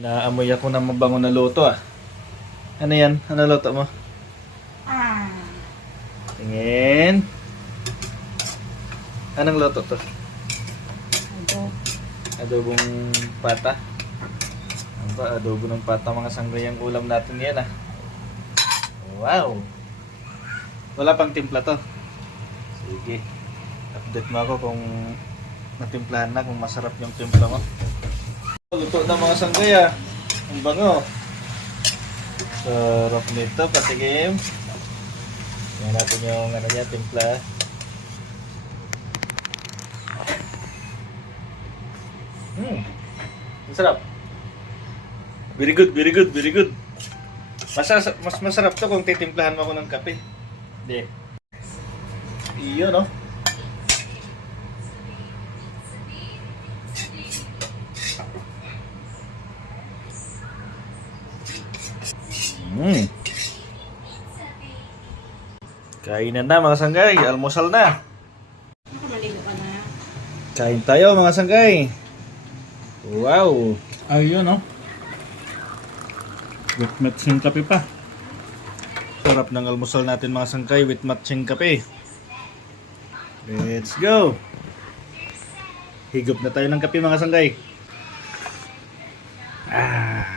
Naamoy ako ng mabango na luto ah. Ano yan? Ano luto mo? Tingin. Anong luto to? Adobong pata. Ano ba? Adobo ng pata, mga sanggay ang ulam natin yan ah. Wow! Wala pang timpla to. Sige. Update mo ako kung natimplahan na, kung masarap yung timpla mo. Luto na mga sanggay ah. Ang bango. Sarap nito, patigim. Tingnan natin yung ano niya, timpla. Ang sarap. Very good, very good, very good. Mas masarap to kung titimplahan mo ako ng kape. Hindi. Iyo, no? Kainan na mga sanggay, almusal na. Maligo ka na. Kain tayo mga sanggay. Wow. Ayun no. With matching kape pa. Sarap ng almusal natin mga sanggay with matching kape. Let's go. Higop na tayo ng kape mga sanggay.